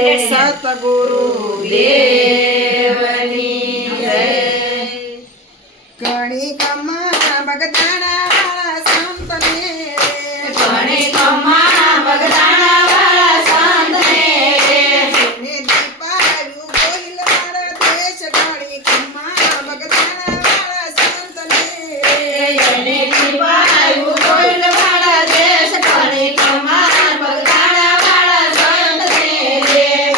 સતગુરુ દેવની જય. ઘણી કમા બગદાણા વાળા સંતને ઘણી કમા બગદાણા વાળા સંતને ને દીપાયું ગોહિલ મારા દેશ ઘણી કમા બગદાણા વાળા સંતને એને દીપાયું ગોહિલ વાળા દેશ ઘણી કમા બગદાણા વાળા સંતને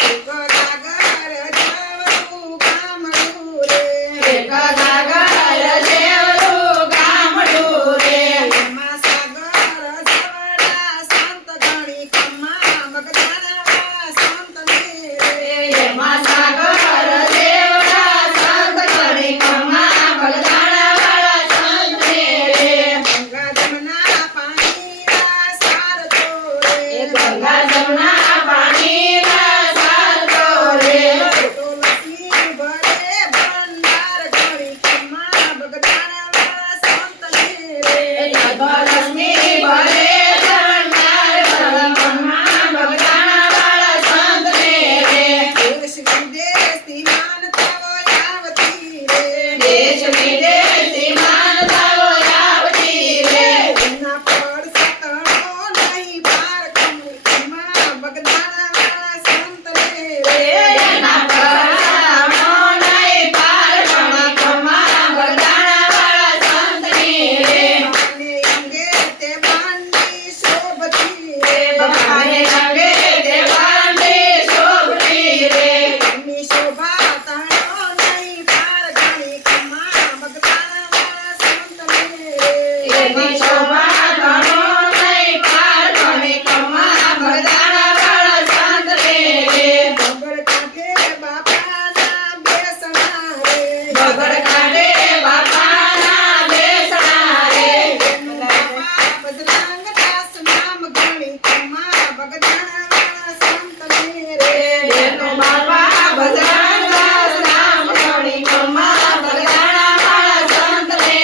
એક ગાગર જાવરું ગામડું રે એક ગાગર જેવરું ગામડું રે એમાં સાગર જવડા સંત ઘણી કમા બગદાણા વાળા સંતને એમાં સાગર દેવડા સંત ઘણી કમા બગદાણા વાળા સંતને ગંગા જમના પાણીના સાર તો રે ગંગા જમના પાણીના સારતો રે તુલસી ભરે ભંડાર ઘણી કમા બગદાણા વાળા સંતને લક્ષ્મી ભરે ભંડાર ઘણી કમા બગદાણા વાળા સંતને દેશ વિદેશથી માનતાઓ આવતી રે દેશ વિદેશથી માનતાઓ આવતી રે એના પર સતણો નહીં પાર ઘણી કમા બગદાણા વાળા સંતને એના પરસામો નહીં પાર ઘણી કમા બગદાણા વાળા સંતને અને અંગે તે બાંડી શોભતી રે બખાને રંગે તે બાંધી શોભતી રે એમની શોભા તાણો નહીં પાર ઘણી કમા બગદાણા વાળા સંતને એની શોભા ઘણો નહીં પાર ઘણી કમા બગદાણા વાળા સંતને બગડ કાઢે બાપાના બેસણા રે બગડ કાઢે બાપાના બેસણા રે એનું બાપા બજરંગ દાસ નામ ઘણી કમા બગદાણા વાળા સંતને રે એનો બાપા બજરંગદાસ નામ ઘણી કમા બગદાણા વાળા સંતને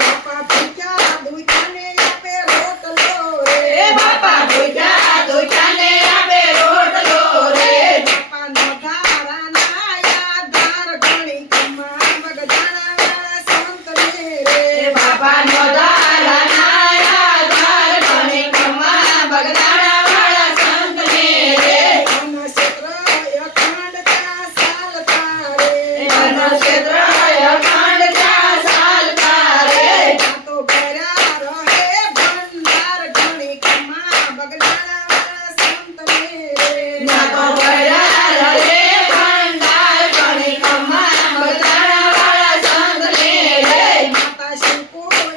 બાપા ભૂખ્યા દુખાને આપે રોટલો રે એ બાપા ભૂખ્યા દુખાને આપે રોટલો રે બાપા નોધારાના યાદાર ઘણી કમા બગદાણા વાળા સંતને રે એ બાપાનો દારાના યાદાર ઘણી કમા બગદાણા વાળા સંતને રે વન ક્ષેત્ર અખંડ ત્યાં ચાલતા રે વન ક્ષેત્ર અખંડ ત્યાં ચાલતા રે ત્યાં તો ભર્યા રહે ભંડાર ઘણી કમા બગદાણા વાળા સંતને રે ના તો ભર્યા રહે ભંડાર ઘણી કમા બગદાણા વાળા સંતને રે માતા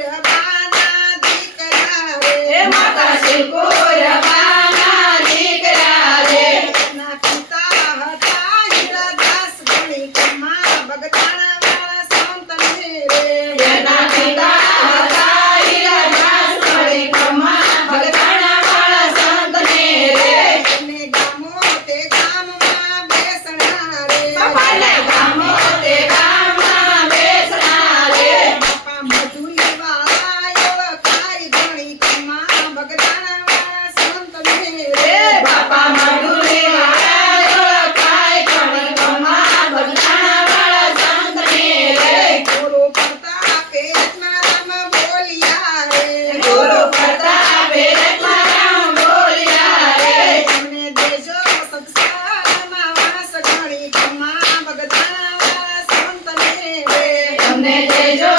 શિવપુરબાના દીકરા રે એ માતા શિવપુરબાના દીકરા રે એના પિતા હતા હીરાદાસ ઘણી કમા બગદાણા વાળા સંતને રે એના પિતા હતા હીરાદાસ ઘણી કમા બગદાણા વાળા સંતને રે એને ગામો તે ગામમાં બેસણા રે બાપાને ગામો તે ગામમાં બેસણા રે બાપા મધુલી વાળા ઓળખાય ઘણી કમા બગદાણા વાળા સંતને રે રે બાપા મડુલી વાળા ઓળખાય ઘણી કમા બગદાણા વાળા સંતને રે ગુરુ પ્રતાપે રામ બોલ્યા રે ગુરુ પ્રતાપે મારા બોલ્યા રે એમને દેજો સંસ્કારમાં વાસ ઘણી કમા બગદાણા વાળા સંતને રે તમને દેજો